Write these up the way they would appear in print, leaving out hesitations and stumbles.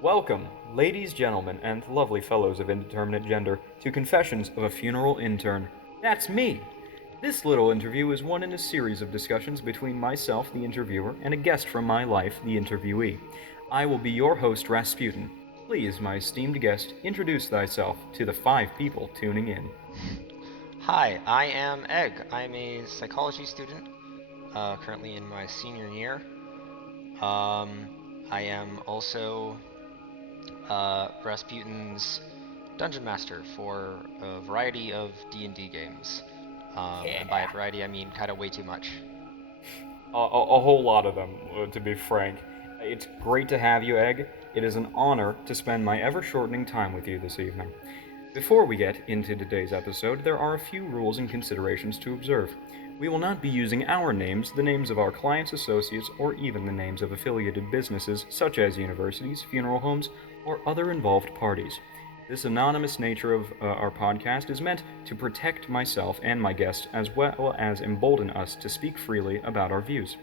Welcome, ladies, gentlemen, and lovely fellows of indeterminate gender, to Confessions of a Funeral Intern. That's me! This little interview is one in a series of discussions between myself, the interviewer, and a guest from my life, the interviewee. I will be your host, Rasputin. Please, my esteemed guest, introduce thyself to the 5 people tuning in. Hi, I am Egg. I'm a psychology student, currently in my senior year. I am also Rasputin's dungeon master for a variety of D&D games. And by a Yeah. variety, I mean kind of way too much. A whole lot of them, to be frank. It's great to have you, Egg. It is an honor to spend my ever shortening time with you this evening. Before we get into today's episode, there are a few rules and considerations to observe. We will not be using our names, the names of our clients, associates, or even the names of affiliated businesses such as universities, funeral homes, or other involved parties. This anonymous nature of our podcast is meant to protect myself and my guests as well as embolden us to speak freely about our views.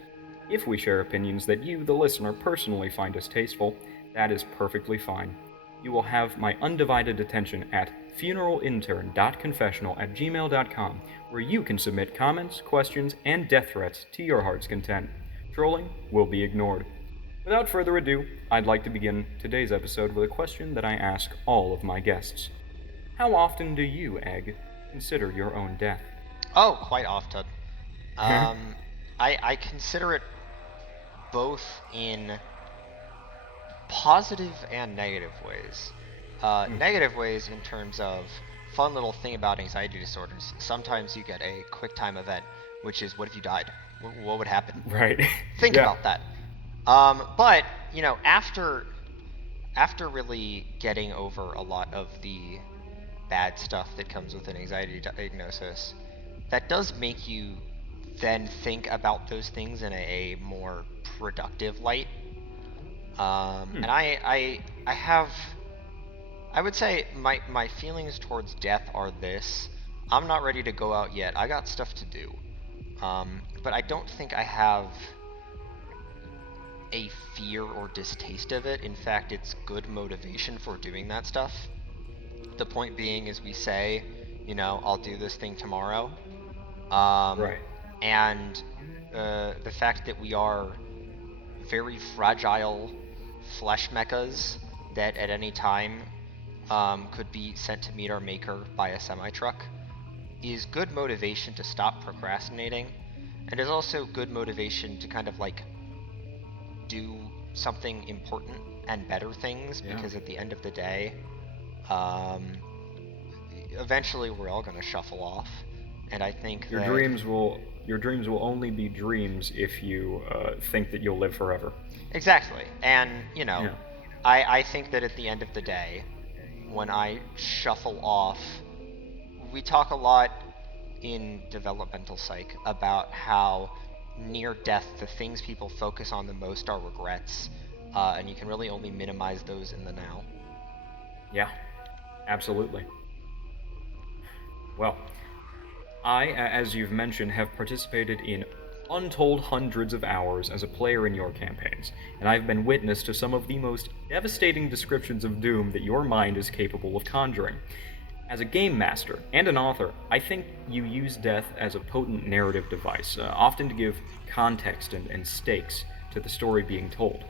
If we share opinions that you, the listener, personally find distasteful, that is perfectly fine. You will have my undivided attention at funeralintern.confessional@gmail.com, where you can submit comments, questions, and death threats to your heart's content. Trolling will be ignored. Without further ado, I'd like to begin today's episode with a question that I ask all of my guests. How often do you, Egg, consider your own death? Oh, quite often. Um, I consider it both in positive and negative ways. Negative ways in terms of fun little thing about anxiety disorders. Sometimes you get a quick time event, which is what if you died? What would happen? Right. Think Yeah. about that. But after really getting over a lot of the bad stuff that comes with an anxiety diagnosis, that does make you then think about those things in a more productive light. And I have, I would say my feelings towards death are this: I'm not ready to go out yet. I got stuff to do. But I don't think I have a fear or distaste of it. In fact, it's good motivation for doing that stuff. The point being is we say, I'll do this thing tomorrow. Um, Right. and the fact that we are very fragile flesh mechas that at any time could be sent to meet our maker by a semi-truck is good motivation to stop procrastinating, and is also good motivation to kind of like do something important and better things, Yeah. because at the end of the day, um, eventually we're all going to shuffle off, and I think Your that dreams will your dreams will only be dreams if you think that you'll live forever. exactly, and Yeah. I think that at the end of the day, when I shuffle off, we talk a lot in developmental psych about how near death, the things people focus on the most are regrets, and you can really only minimize those in the now. Yeah. Absolutely. Well, as you've mentioned, have participated in untold hundreds of hours as a player in your campaigns, and I've been witness to some of the most devastating descriptions of doom that your mind is capable of conjuring. As a game master and an author, I think you use death as a potent narrative device, often to give context and stakes to the story being told.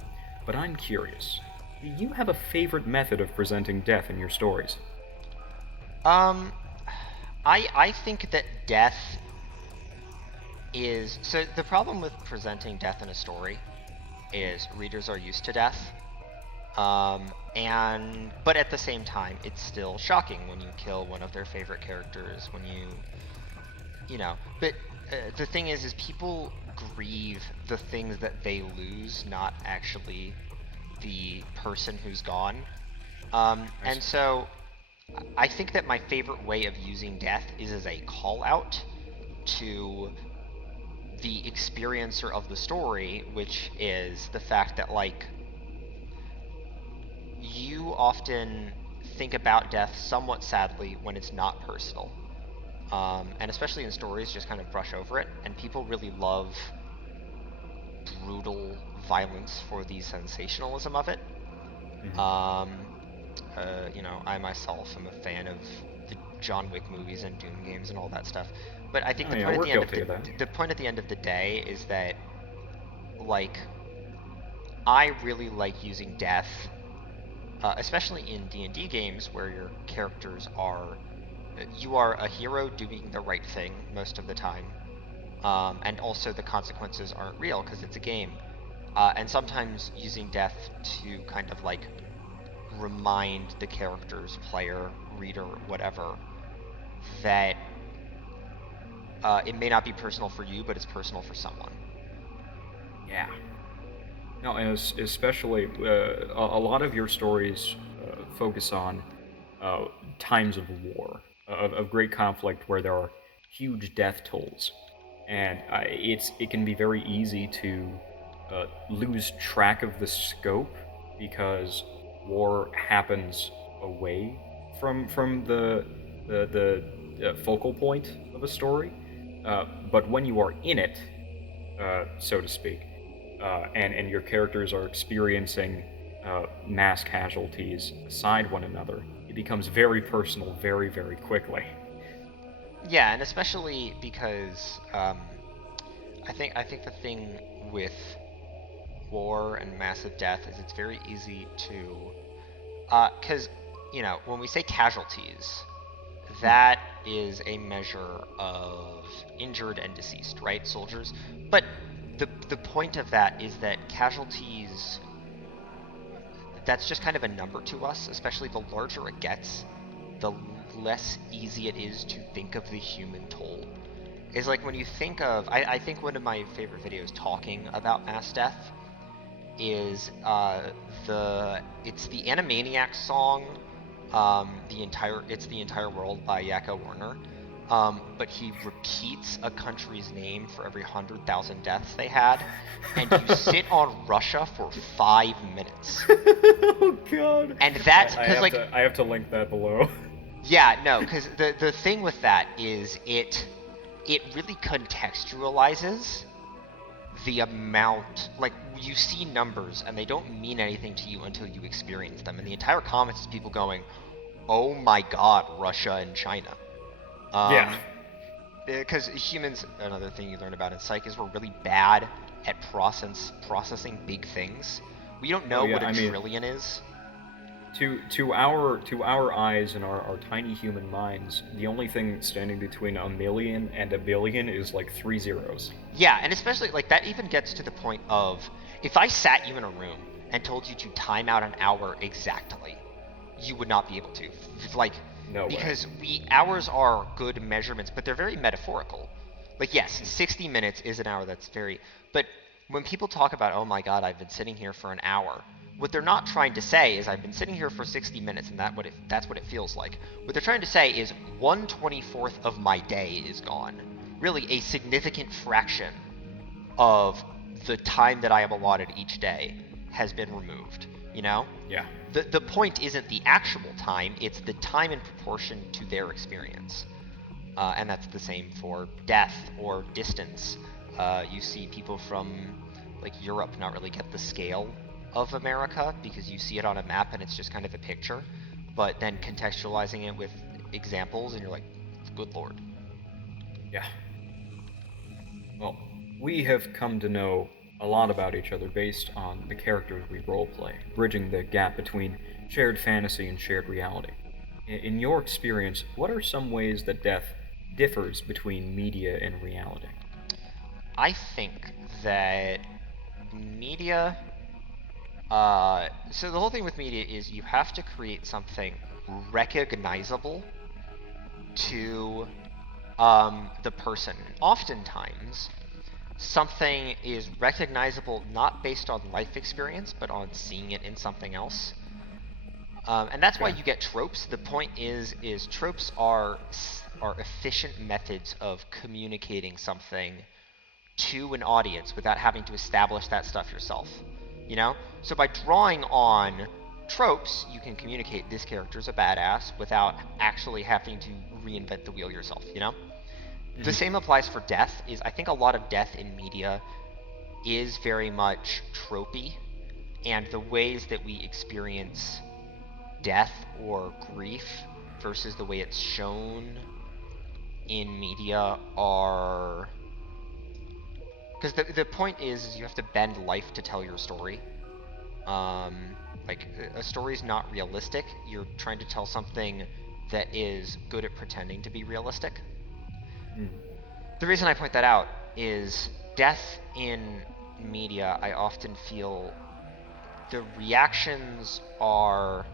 But I'm curious, do you have a favorite method of presenting death in your stories? Um, I think that death is so the problem with presenting death in a story is readers are used to death. And but at the same time, it's still shocking when you kill one of their favorite characters. When but the thing is people grieve the things that they lose, not actually the person who's gone. I And see. so I think that my favorite way of using death is as a call out to the experiencer of the story, which is the fact that like you often think about death somewhat sadly when it's not personal. And especially in stories, just kind of brush over it. And people really love brutal violence for the sensationalism of it. Um, I myself am a fan of the John Wick movies and Doom games and all that stuff. But I think Oh yeah, we're guilty of that. the point at the end of the day is that, like, I really like using death, especially in D&D games where your characters are you are a hero doing the right thing most of the time, and also the consequences aren't real because it's a game. And sometimes using death to kind of like remind the characters, player, reader, whatever, that it may not be personal for you, but it's personal for someone. Yeah. No, and especially a lot of your stories focus on uh, times of war, of great conflict where there are huge death tolls, and it can be very easy to lose track of the scope because war happens away from the focal point of a story. But when you are in it, so to speak, and your characters are experiencing mass casualties beside one another, it becomes very personal very, very quickly. Yeah, and especially because I think the thing with war and massive death is it's very easy to because when we say casualties, that is a measure of injured and deceased, right, soldiers. But the point of that is that casualties, that's just kind of a number to us, especially the larger it gets, the less easy it is to think of the human toll. Is like when you think of, I think one of my favorite videos talking about mass death is it's the Animaniacs song, it's the entire world by Yakko Warner. But he repeats a country's name for every 100,000 deaths they had, and you sit on Russia for 5 minutes. Oh god. And that's I because, have like, to I have to link that below. yeah, no, because the thing with that is it really contextualizes the amount, like, you see numbers and they don't mean anything to you until you experience them, and the entire comments is people going, oh my god, Russia and China. Yeah. Because humans, another thing you learn about in psych is we're really bad at processing big things. We don't Oh know yeah, what a I mean, trillion is. to our eyes and our tiny human minds, the only thing standing between a million and a billion is like three zeros. Yeah, and especially, like, that even gets to the point of, if I sat you in a room and told you to time out an hour exactly, you would not be able to. Like, No way. because hours are good measurements, but they're very metaphorical. Like, yes, 60 minutes is an hour, that's very, but when people talk about, oh my god, I've been sitting here for an hour, what they're not trying to say is I've been sitting here for 60 minutes and that's what it feels like. What they're trying to say is 1/24th of my day is gone. Really, a significant fraction of the time that I am allotted each day has been removed, you know? Yeah. The point isn't the actual time, it's the time in proportion to their experience. And that's the same for death or distance. You see people from, like, Europe not really get the scale of America because you see it on a map and it's just kind of a picture, but then contextualizing it with examples and you're like, good lord. Yeah. Well, we have come to know a lot about each other based on the characters we roleplay, bridging the gap between shared fantasy and shared reality. In your experience, what are some ways that death differs between media and reality? I think that media, so the whole thing with media is you have to create something recognizable to the person. Oftentimes, something is recognizable not based on life experience, but on seeing it in something else. And that's why Okay. you get tropes. The point is tropes are efficient methods of communicating something to an audience without having to establish that stuff yourself. You know? So by drawing on tropes, you can communicate this character's a badass without actually having to reinvent the wheel yourself, you know? The Mhm. same applies for death. Is I think a lot of death in media is very much tropey and the ways that we experience death or grief versus the way it's shown in media are... Because the point is you have to bend life to tell your story. Like, a story's not realistic. You're trying to tell something that is good at pretending to be realistic. The reason I point that out is death in media, I often feel the reactions are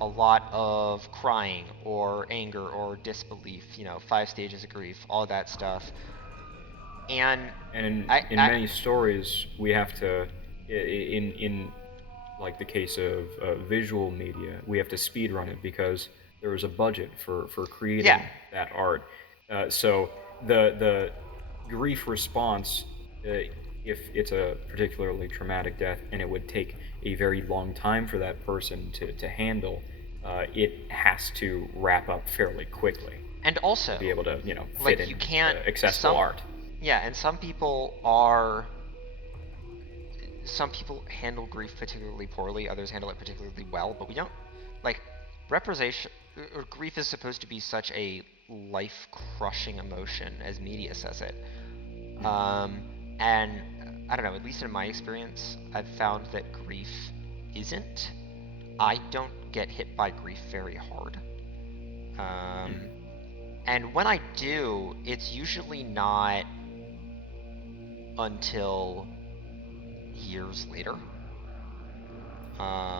a lot of crying or anger or disbelief, 5 stages of grief, all that stuff. And And I in many stories, we have to, in like the case of visual media, we have to speed run it because there was a budget for creating yeah, that art. So the grief response, if it's a particularly traumatic death, and it would take a very long time for that person to handle, it has to wrap up fairly quickly and to be also, able to fit like, in you can't accessible art. yeah, and some people handle grief particularly poorly, others handle it particularly well, but we don't, like, representation or grief is supposed to be such a life-crushing emotion as media says it. And I don't know, at least in my experience, I've found that grief isn't. I don't get hit by grief very hard. And when I do, it's usually not until years later.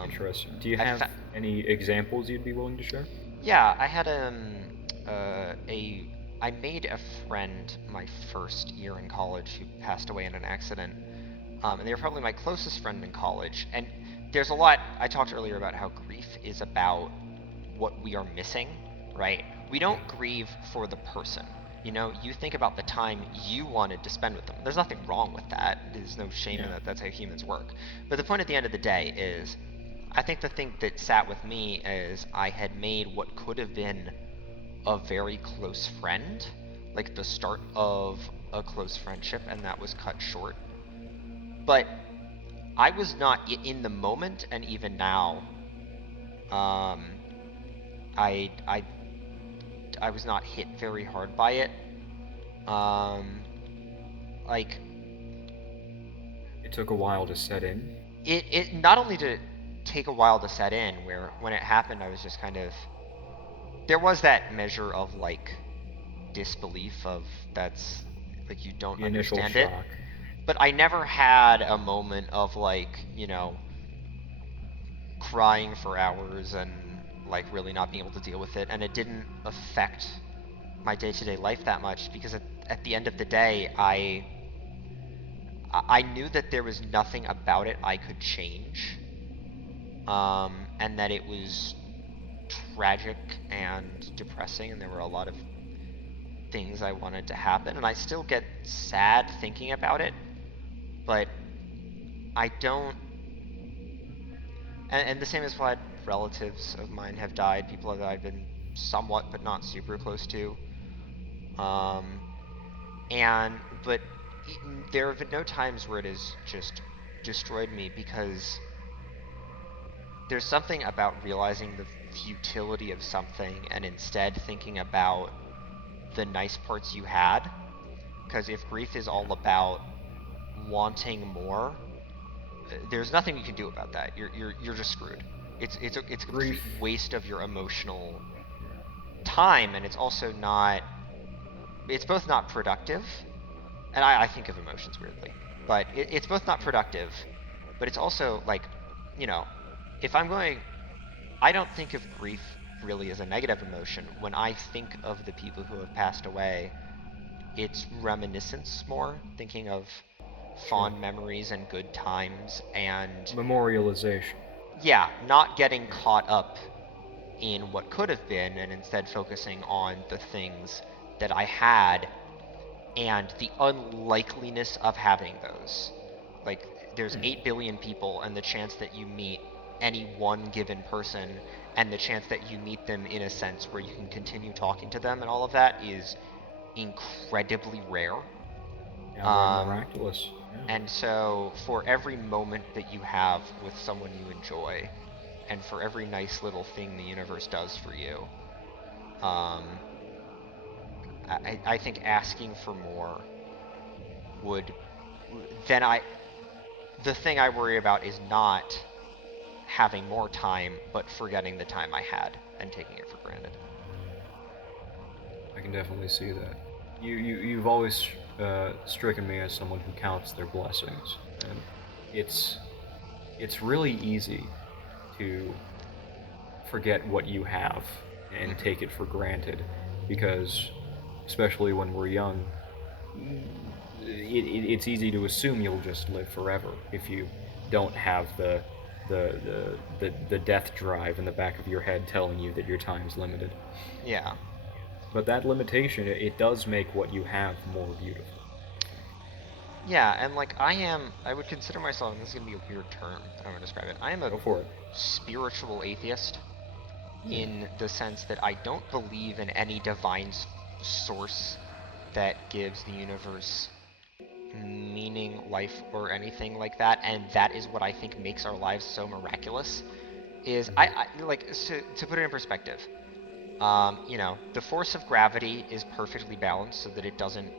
Interesting. Do you I have any examples you'd be willing to share? Yeah, I had I made a friend my first year in college who passed away in an accident. And they were probably my closest friend in college. And there's a lot, I talked earlier about how grief is about what we are missing, right? We don't grieve for the person. You think about the time you wanted to spend with them. There's nothing wrong with that. There's no shame in that. That's how humans work. But the point at the end of the day is, I think the thing that sat with me is I had made what could have been a very close friend, like the start of a close friendship, and that was cut short. But I was not in the moment, and even now, I I I was not hit very hard by it. Like, It took a while to set in. it not only did it take a while to set in, where when it happened, I was just kind of, there was that measure of like disbelief of that's like you don't The initial understand it. shock. But I never had a moment of like, crying for hours and like really not being able to deal with it, and it didn't affect my day-to-day life that much because at the end of the day, I knew that there was nothing about it I could change, and that it was tragic and depressing, and there were a lot of things I wanted to happen, and I still get sad thinking about it, but I don't. And the same is why relatives of mine have died, people that I've been somewhat but not super close to. But there have been no times where it has just destroyed me, because there's something about realizing the futility of something and instead thinking about the nice parts you had. Because if grief is all about wanting more, there's nothing you can do about that. You're just screwed. It's a complete Grief. waste of your emotional time, and it's also not. It's both not productive, and I think of emotions weirdly, but it's both not productive, but it's also like, if I'm going, I don't think of grief really as a negative emotion. When I think of the people who have passed away, it's reminiscence more, thinking of fond memories and good times, and Memorialization. yeah, not getting caught up in what could have been and instead focusing on the things that I had and the unlikeliness of having those. Like, there's 8 billion people, and the chance that you meet any one given person and the chance that you meet them in a sense where you can continue talking to them and all of that is incredibly rare. Yeah, very miraculous. And so, for every moment that you have with someone you enjoy, and for every nice little thing the universe does for you, um, I think asking for more would then the thing I worry about is not having more time, but forgetting the time I had and taking it for granted. I can definitely see that. You've always stricken me as someone who counts their blessings, and it's it's really easy to forget what you have and Hmm. take it for granted, because especially when we're young, it's easy to assume you'll just live forever if you don't have the death drive in the back of your head telling you that your time's limited. Yeah. But that limitation, it does make what you have more beautiful, I think. Yeah, and like I would consider myself, and this is gonna be a weird term, I'm gonna describe it. I am a Go for it. spiritual atheist Hmm. in the sense that I don't believe in any divine source that gives the universe meaning, life, or anything like that, and that is what I think makes our lives so miraculous. Is I like so, to put it in perspective. The force of gravity is perfectly balanced so that it doesn't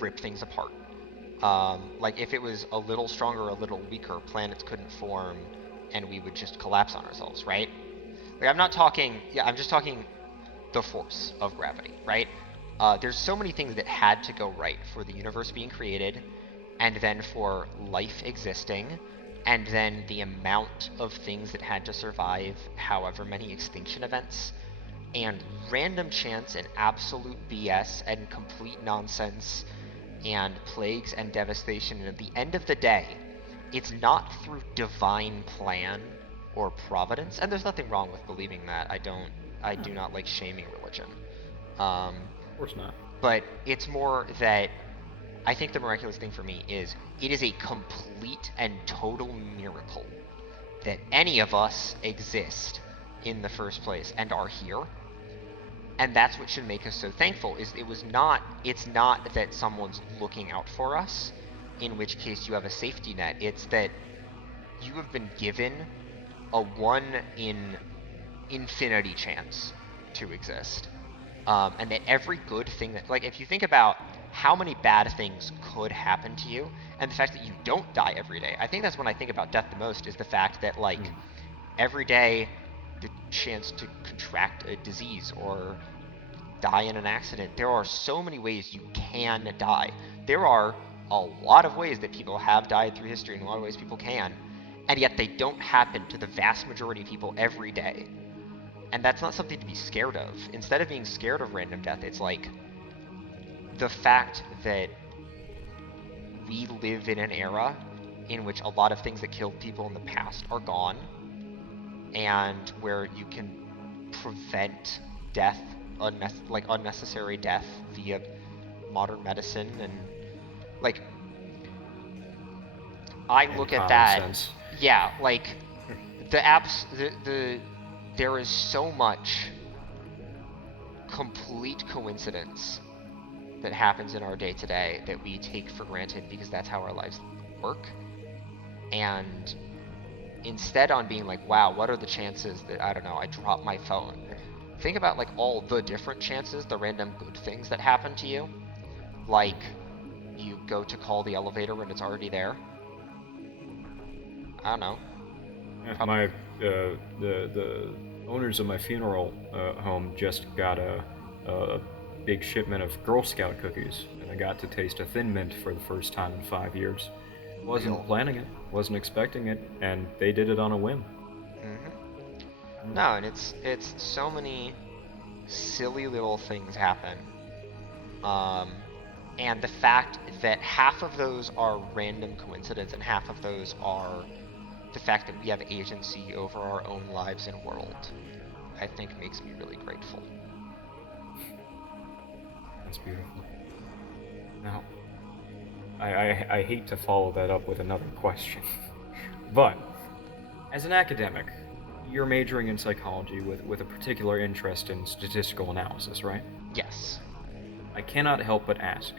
rip things apart. Like if it was a little stronger or a little weaker, planets couldn't form, and we would just collapse on ourselves, right? Like I'm not talking, yeah, I'm just talking the force of gravity, right? There's so many things that had to go right for the universe being created, and then for life existing, and then the amount of things that had to survive however many extinction events, and random chance and absolute BS and complete nonsense and plagues and devastation. And at the end of the day, it's not through divine plan or providence. And there's nothing wrong with believing that. I No, do of not like shaming religion. Um, course not. but it's more that I think the miraculous thing for me is it is a complete and total miracle that any of us exist in the first place and are here. And that's what should make us so thankful. Is it's not that someone's looking out for us, in which case you have a safety net. It's that you have been given a 1 in infinity chance to exist. And that every good thing that, like, if you think about how many bad things could happen to you, and the fact that you don't die every day, I think that's when I think about death the most, is the fact that, like, Hmm. every day the chance to contract a disease or die in an accident. There are so many ways you can die. There are a lot of ways that people have died through history, and a lot of ways people can, and yet they don't happen to the vast majority of people every day. And that's not something to be scared of. Instead of being scared of random death, it's like the fact that we live in an era in which a lot of things that killed people in the past are gone, and where you can prevent death, like unnecessary death via modern medicine, and like I And look at common that, sense. yeah, like the apps, the there is so much complete coincidence that happens in our day to day that we take for granted because that's how our lives work. And instead, on being like, wow, what are the chances that, I don't know, I drop my phone? Think about like all the different chances, the random good things that happen to you. Like you go to call the elevator when it's already there. I don't know. Prob- My the owners of my funeral home just got a big shipment of Girl Scout cookies, and I got to taste a Thin Mint for the first time in 5 years. Wasn't real. planning it, wasn't expecting it, and they did it on a whim. Hmm. Mm. No, and it's so many silly little things happen. Um, and the fact that half of those are random coincidence and half of those are the fact that we have agency over our own lives and world, I think makes me really grateful. That's beautiful. Now, I hate to follow that up with another question, but as an academic, you're majoring in psychology with a particular interest in statistical analysis, right? Yes. I cannot help but ask,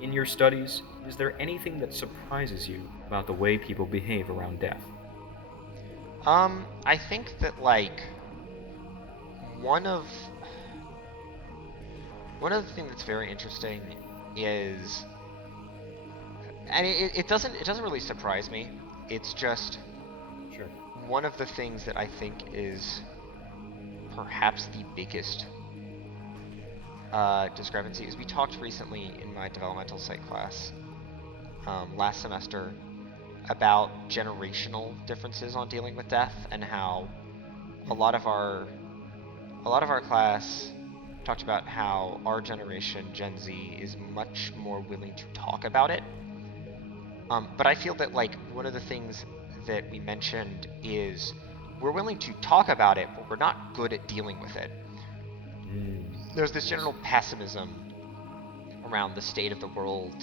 in your studies, is there anything that surprises you about the way people behave around death? I think that like one of the things that's very interesting is, and it doesn't really surprise me. It's just Sure. one of the things that I think is perhaps the biggest discrepancy is we talked recently in my developmental psych class last semester about generational differences on dealing with death, and how a lot of our class talked about how our generation, Gen Z, is much more willing to talk about it. But I feel that like one of the things that we mentioned is we're willing to talk about it, but we're not good at dealing with it. There's this general pessimism around the state of the world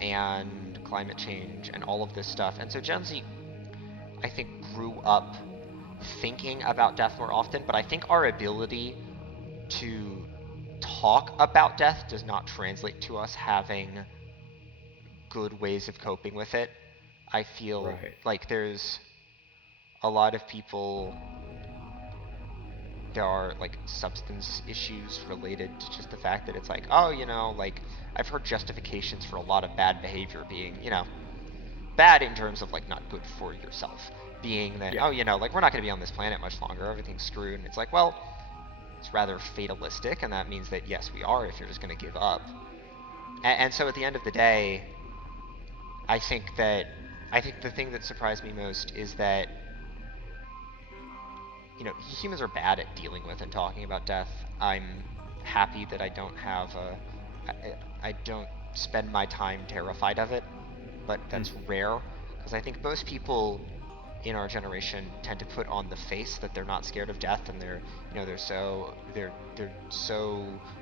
and climate change and all of this stuff. And so Gen Z, I think, grew up thinking about death more often, but I think our ability to talk about death does not translate to us having good ways of coping with it. I feel like there's a lot of people, there are like substance issues related to just the fact that it's like, oh, like I've heard justifications for a lot of bad behavior being, bad in terms of like not good for yourself, being that, oh, like we're not going to be on this planet much longer, everything's screwed. And it's like, well, it's rather fatalistic, and that means that yes, we are, if you're just going to give up. And so at the end of the day, I think the thing that surprised me most is that humans are bad at dealing with and talking about death. I'm happy that I don't spend my time terrified of it, but that's rare, because I think most people in our generation tend to put on the face that they're not scared of death, and they're so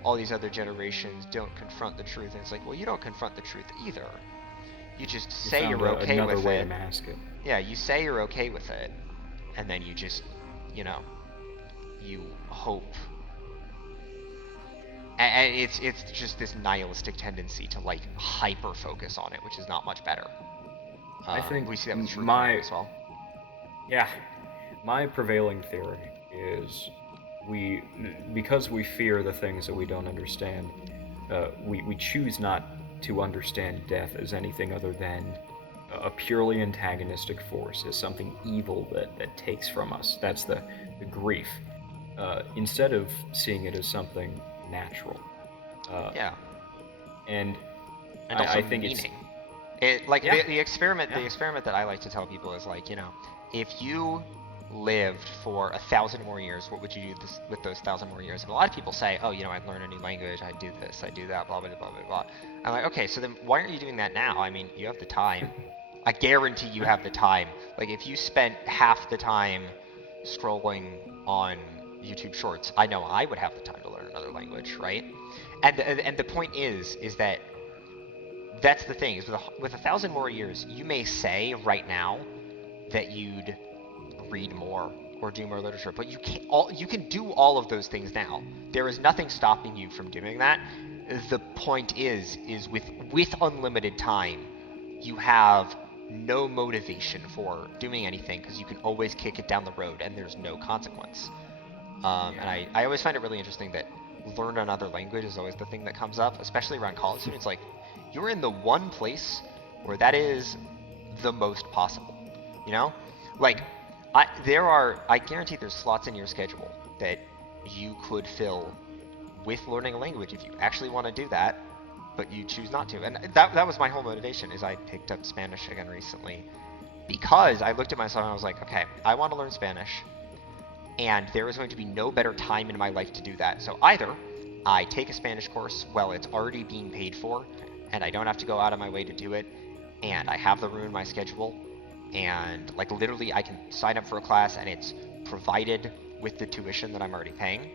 all these other generations don't confront the truth, and it's like, well, you don't confront the truth either. You just say you're okay with it. Another way to mask it. Yeah, you say you're okay with it, and then you just, you hope. And it's just this nihilistic tendency to like hyper focus on it, which is not much better. I think we see that with truth as well. Yeah, my prevailing theory is because we fear the things that we don't understand, we choose not to understand death as anything other than a purely antagonistic force, as something evil that takes from us. That's the grief. Instead of seeing it as something natural. And also I think meaning. The experiment that I like to tell people is like, if you lived for 1,000 more years, what would you do with those 1,000 more years? And a lot of people say, oh, I'd learn a new language, I'd do this, I'd do that, blah, blah, blah, blah, blah. I'm like, okay, so then why aren't you doing that now? I mean, you have the time. I guarantee you have the time. Like, if you spent half the time scrolling on YouTube Shorts, I know I would have the time to learn another language, right? And the point is that that's the thing, is with 1,000 more years, you may say right now that you'd read more or do more literature, but you can do all of those things now. There is nothing stopping you from doing that. The point is with unlimited time, you have no motivation for doing anything, because you can always kick it down the road and there's no consequence. And I always find it really interesting that learn another language is always the thing that comes up, especially around college students. Like, you're in the one place where that is the most possible, Like, I guarantee there's slots in your schedule that you could fill with learning a language if you actually want to do that, but you choose not to. And that was my whole motivation, is I picked up Spanish again recently because I looked at myself and I was like, okay, I want to learn Spanish, and there is going to be no better time in my life to do that. So either I take a Spanish course while it's already being paid for, and I don't have to go out of my way to do it, and I have the room in my schedule, and like literally I can sign up for a class and it's provided with the tuition that I'm already paying.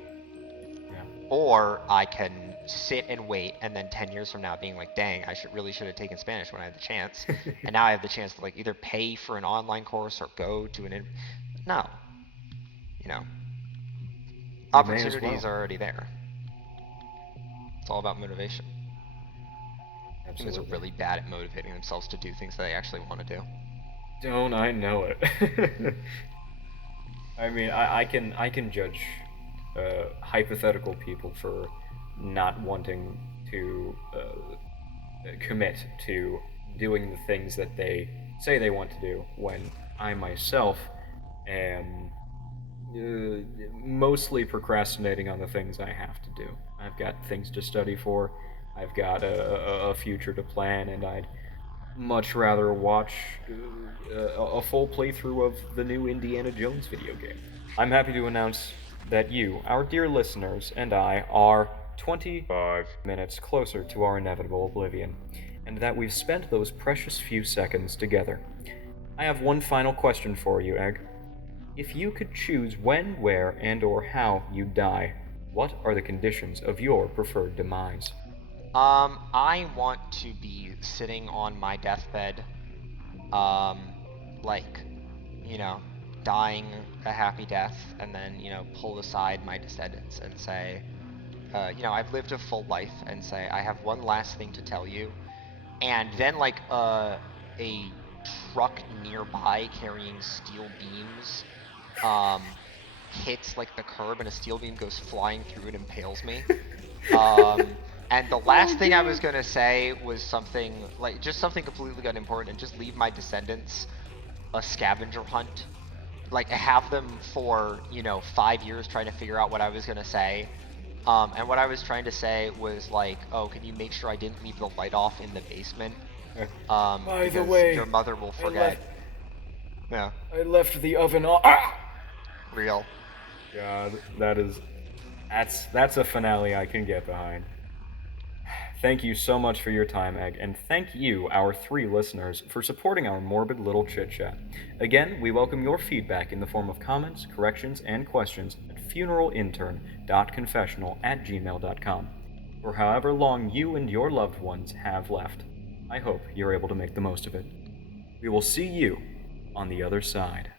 Or I can sit and wait, and then 10 years from now being like, dang, I should have taken Spanish when I had the chance. And now I have the chance to like either pay for an online course or go to no. Opportunities are already there. It's all about motivation. Humans are Absolutely. really bad at motivating themselves to do things that they actually want to do. Don't I know it? I mean, I can judge hypothetical people for not wanting to commit to doing the things that they say they want to do when I myself am mostly procrastinating on the things I have to do. I've got things to study for, I've got a future to plan, and I'd much rather watch a full playthrough of the new Indiana Jones video game. I'm happy to announce that you, our dear listeners, and I are 25 minutes closer to our inevitable oblivion, and that we've spent those precious few seconds together. I have one final question for you, Egg. If you could choose when, where, and or how you die, what are the conditions of your preferred demise? I want to be sitting on my deathbed, um, like, you know, dying a happy death, and then, pull aside my descendants and say, I've lived a full life, and say, I have one last thing to tell you. And then, like, a truck nearby carrying steel beams, um, hits, like, the curb, and a steel beam goes flying through and impales me. Um, and the last thing I was gonna say was something like just something completely unimportant, and just leave my descendants a scavenger hunt. Like have them for 5 years trying to figure out what I was gonna say. And what I was trying to say was like, oh, can you make sure I didn't leave the light off in the basement? By the Because way, your mother will I left forget. Yeah, I left the oven on. Ah! real. God, that's a finale I can get behind. Thank you so much for your time, Egg, and thank you, our three listeners, for supporting our morbid little chit chat. Again, we welcome your feedback in the form of comments, corrections, and questions at funeralintern.confessional@gmail.com. For however long you and your loved ones have left, I hope you're able to make the most of it. We will see you on the other side.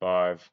Five.